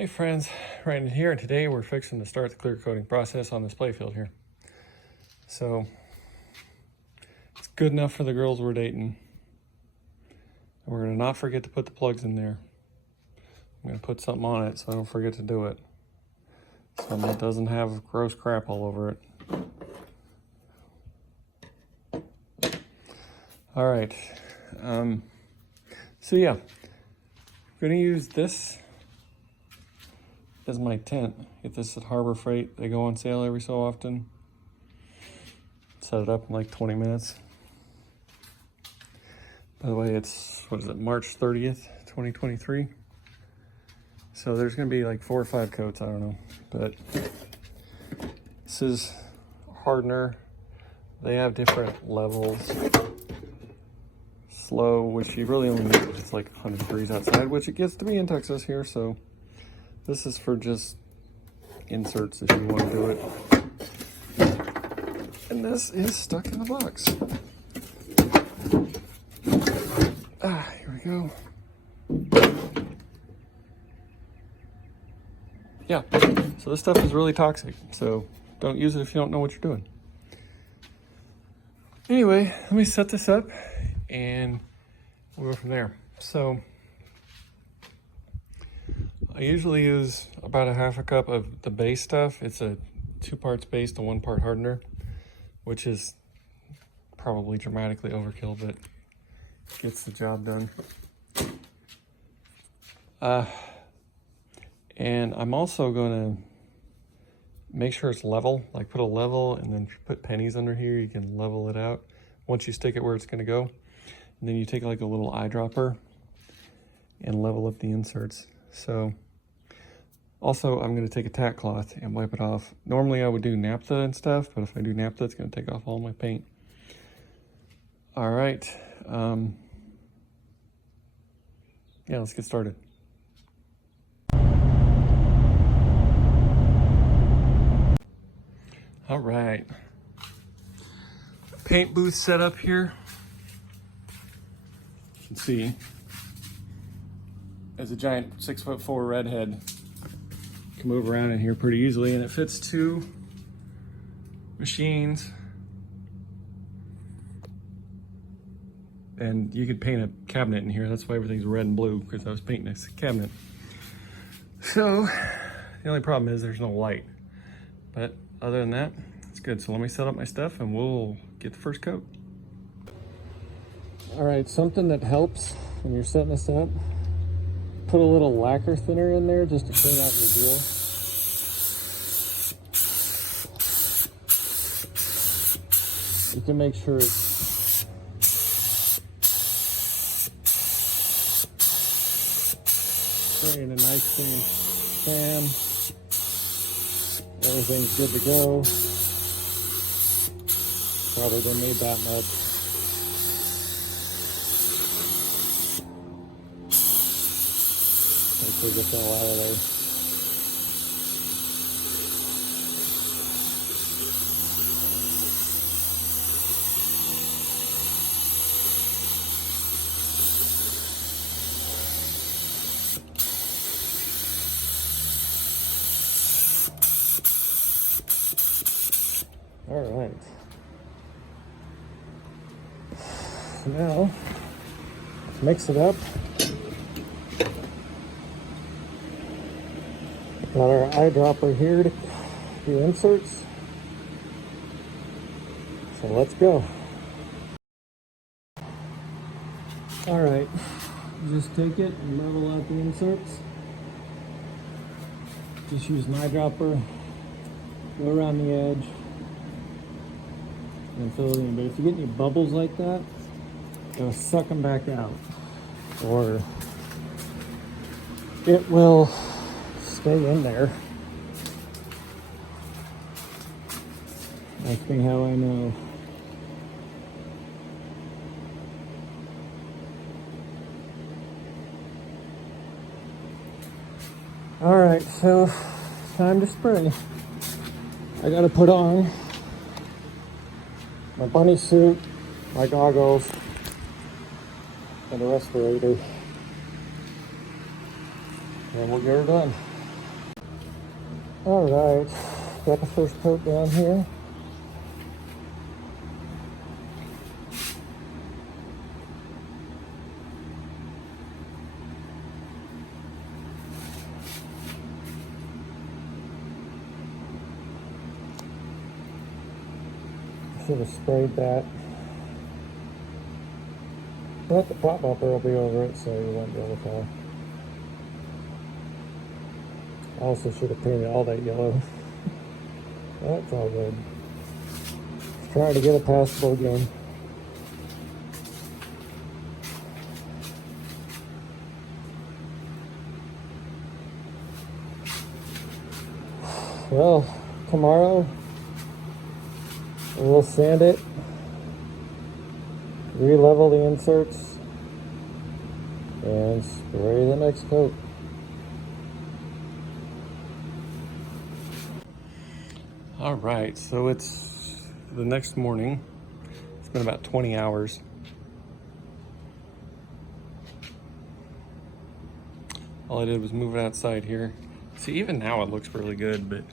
Hey friends, right in here today we're fixing to start the clear coating process on this Playfield here. So it's good enough for the girls we're dating. We're gonna not forget to put the plugs in there. I'm gonna put something on it so I don't forget to do it. Something that doesn't have gross crap all over it. All right, so yeah, I'm gonna use this as my tent. Get this at Harbor Freight. They go on sale every so often. Set it up in like 20 minutes. By the way, it's, what is it, March 30th, 2023. So there's gonna be like 4 or 5 coats, I don't know. But this is hardener. They have different levels. Slow, which you really only need if it's like 100 degrees outside, which it gets to be in Texas here, so this is for just inserts if you want to do it. And this is stuck in the box. Here we go. Yeah, so this stuff is really toxic, so don't use it if you don't know what you're doing. Anyway, let me set this up and we'll go from there. So I usually use about a half a cup of the base stuff. It's a 2 parts base to 1 part hardener, which is probably dramatically overkill, but gets the job done. And I'm also gonna make sure it's level, like put a level and then put pennies under here. You can level it out once you stick it where it's gonna go. And then you take like a little eyedropper and level up the inserts. So also I'm gonna take a tack cloth and wipe it off. Normally I would do naphtha and stuff, but if I do naphtha, it's gonna take off all my paint. All right, yeah, let's get started. All right, paint booth set up here. You can see there's a giant 6'4" redhead. Can move around in here pretty easily, and it fits 2 machines. And you could paint a cabinet in here. That's why everything's red and blue, because I was painting this cabinet. So the only problem is there's no light, but other than that, it's good. So let me set up my stuff and we'll get the first coat. All right, something that helps when you're setting this up, put a little lacquer thinner in there just to clean out your deal. You can make sure it's spraying a nice clean fan. Everything's good to go. Probably didn't need that much. Hopefully get that all out of there. All right. So now, let's mix it up. Got our eyedropper here to do inserts. So let's go. All right, just take it and level out the inserts. Just use an eyedropper, go around the edge, and fill it in. But if you get any bubbles like that, it'll suck them back out, or it will stay in there. That's how I know. All right, so time to spray. I gotta put on my bunny suit, my goggles, and a respirator. And we'll get her done. All right, got the first coat down here. Should have sprayed that. But the pop bumper will be over it, so you won't be able to tell. I also should have painted all that yellow. That's all good. Just trying to get a passable game. Well, tomorrow we'll sand it, re-level the inserts, and spray the next coat. All right, so it's the next morning. It's been about 20 hours. All I did was move it outside here. See, even now it looks really good, but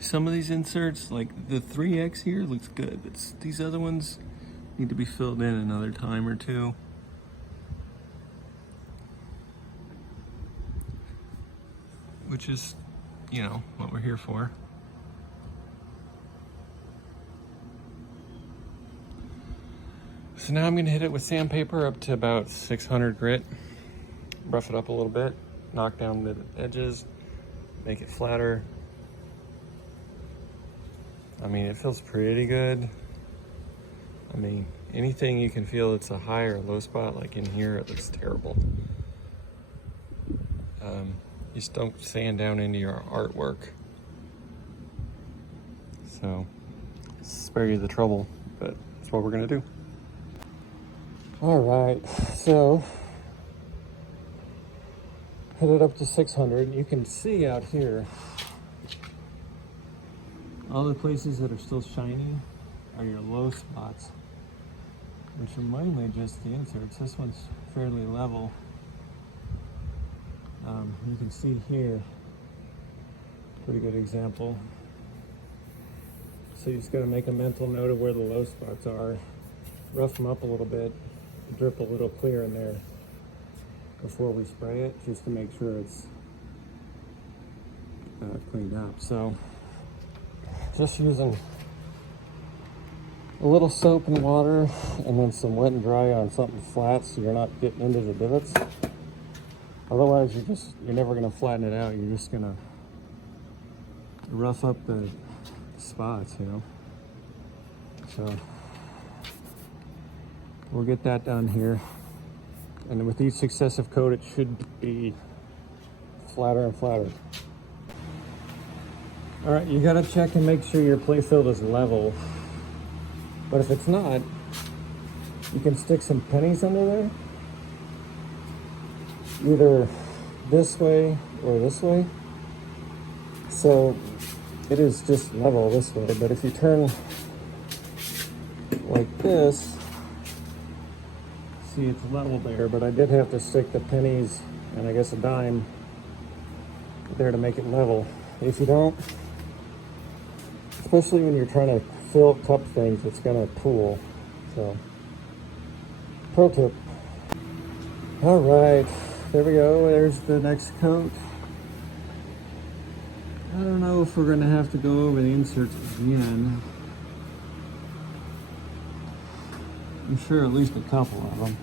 some of these inserts, like the 3X here, looks good, but these other ones need to be filled in another time or two. Which is, you know, what we're here for. So now I'm gonna hit it with sandpaper up to about 600 grit, rough it up a little bit, knock down the edges, make it flatter. I mean, it feels pretty good. I mean, anything you can feel it's a high or low spot, like in here, it looks terrible. Just don't sand down into your artwork. So, spare you the trouble, but that's what we're gonna do. All right, so hit it up to 600. You can see out here, all the places that are still shiny are your low spots, which are mainly just the inserts. This one's fairly level. You can see here, pretty good example. So you just gotta make a mental note of where the low spots are, rough them up a little bit, drip a little clear in there before we spray it, just to make sure it's cleaned up. So just using a little soap and water and then some wet and dry on something flat so you're not getting into the divots. Otherwise you're never gonna flatten it out. You're just gonna rough up the spots, you know. So we'll get that done here. And with each successive coat, it should be flatter and flatter. All right, you gotta check and make sure your Playfield is level. But if it's not, you can stick some pennies under there. Either this way or this way. So it is just level this way, but if you turn like this, see it's level there, but I did have to stick the pennies and I guess a dime there to make it level. If you don't, especially when you're trying to fill cup things, it's gonna pool. So, pro tip. All right, there we go. There's the next coat. I don't know if we're gonna have to go over the inserts again. I'm sure at least a couple of them.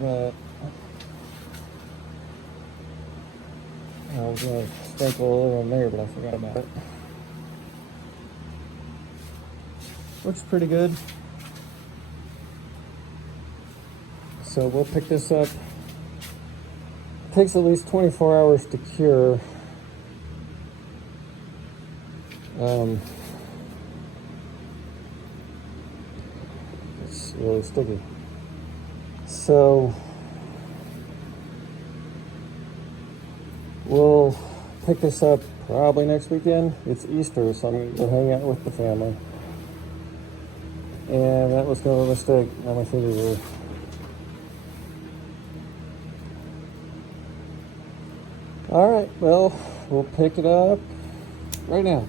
But I was gonna sprinkle a little in there, but I forgot about it. Looks pretty good. So we'll pick this up. It takes at least 24 hours to cure. It's really sticky. So we'll pick this up probably next weekend. It's Easter, so I'm going to go hang out with the family. And that was kind of a mistake. Now my fingers are All right, well, we'll pick it up right now.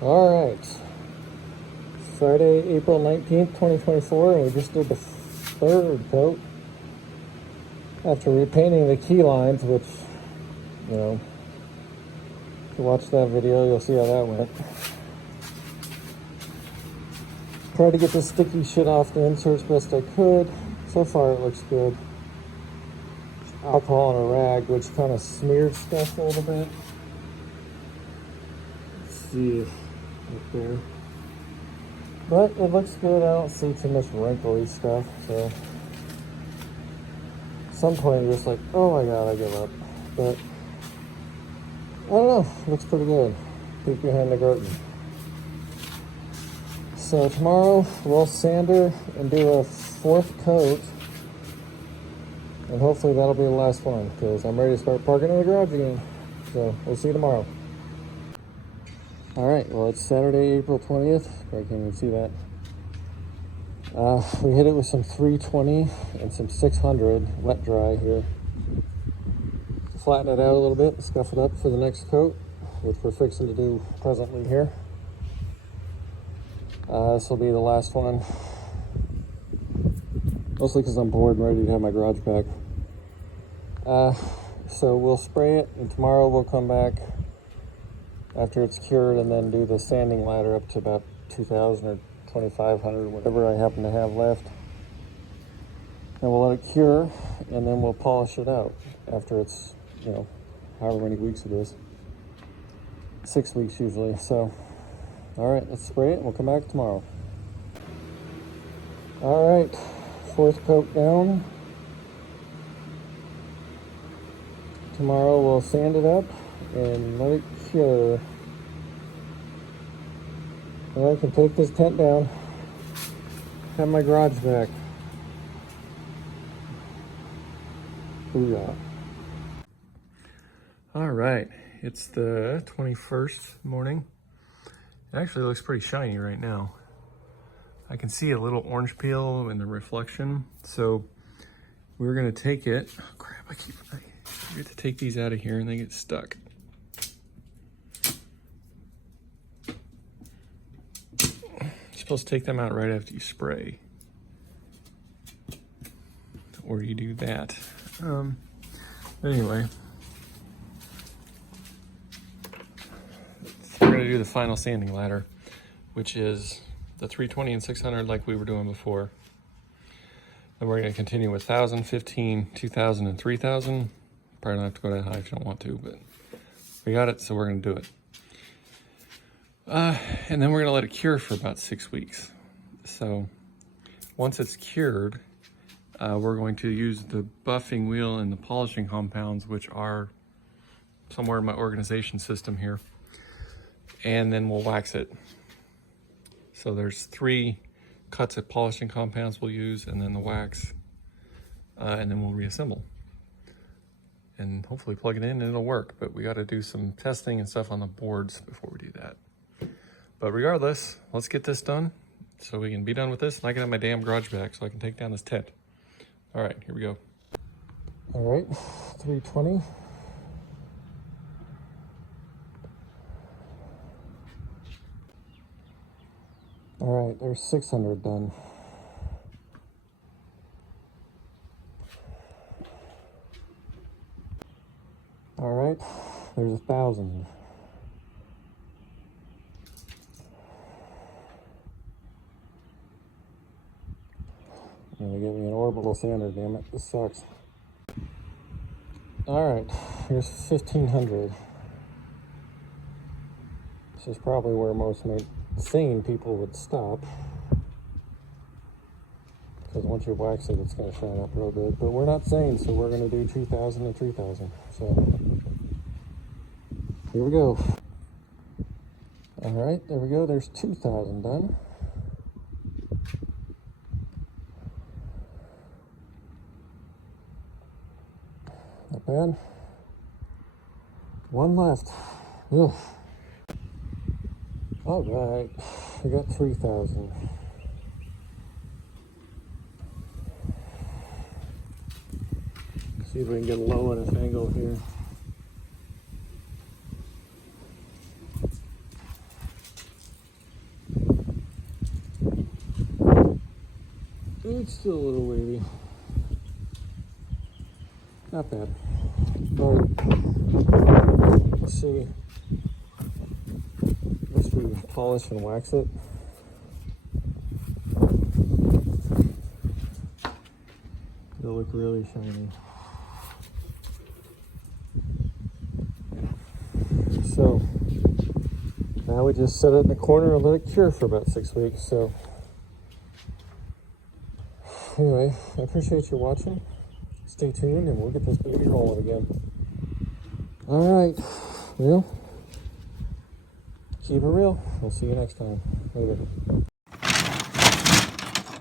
All right. Friday, April 19th, 2024, and we just did the third coat after repainting the key lines, which, you know, if you watch that video, you'll see how that went. Tried to get the sticky shit off the inserts best I could. So far, it looks good. Alcohol and a rag, which kind of smeared stuff a little bit. Let's see up there. But it looks good. I don't see too much wrinkly stuff, so at some point you're just like, oh my god, I give up. But I don't know, looks pretty good. Peek behind the curtain. So tomorrow we'll sand her and do a fourth coat, and hopefully that'll be the last one, because I'm ready to start parking in the garage again. So we'll see you tomorrow. All right, well, it's Saturday, April 20th. I can't even see that. We hit it with some 320 and some 600 wet dry here. Flatten it out a little bit, scuff it up for the next coat, which we're fixing to do presently here. This will be the last one. Mostly because I'm bored and ready to have my garage back. So we'll spray it, and tomorrow we'll come back after it's cured and then do the sanding ladder up to about 2,000 or 2,500, whatever I happen to have left. And we'll let it cure, and then we'll polish it out after it's, you know, however many weeks it is. 6 weeks usually. So, all right, let's spray it and we'll come back tomorrow. All right, fourth coat down. Tomorrow we'll sand it up and let it cure. And I can take this tent down, have my garage back. Booyah. All right, it's the 21st morning. It actually looks pretty shiny right now. I can see a little orange peel in the reflection. So we're gonna take it. Oh crap, I get to take these out of here and they get stuck. You're supposed to take them out right after you spray. Or you do that. Anyway. We're gonna do the final sanding ladder, which is the 320 and 600 like we were doing before. And we're gonna continue with 1,000, 15, 2,000, and 3,000. Probably don't have to go that high if you don't want to, but we got it, so we're gonna do it. And then we're gonna let it cure for about 6 weeks. So once it's cured, we're going to use the buffing wheel and the polishing compounds, which are somewhere in my organization system here. And then we'll wax it. So there's 3 cuts of polishing compounds we'll use, and then the wax, and then we'll reassemble. And hopefully plug it in and it'll work, but we gotta do some testing and stuff on the boards before we do that. But regardless, let's get this done so we can be done with this, and I can have my damn garage back so I can take down this tent. All right, here we go. All right, 320. All right, there's 600 done. All right, there's 1,000. You're gonna give me an orbital sander, damn it, this sucks. All right, here's 1,500. This is probably where most sane people would stop, because once you wax it, it's going to shine up real good. But we're not sane, so we're going to do 2,000 and 3,000. So here we go. All right, there we go. There's 2,000 done. Not bad. One left. Ugh. All right, we got 3,000. See if we can get a low enough angle here. It's still a little wavy. Not bad. But let's see. Once we polish and wax it, it'll look really shiny. So now we just set it in the corner and let it cure for about 6 weeks. So anyway, I appreciate you watching. Stay tuned and we'll get this baby rolling again. All right, well, keep it real. We'll see you next time. Later.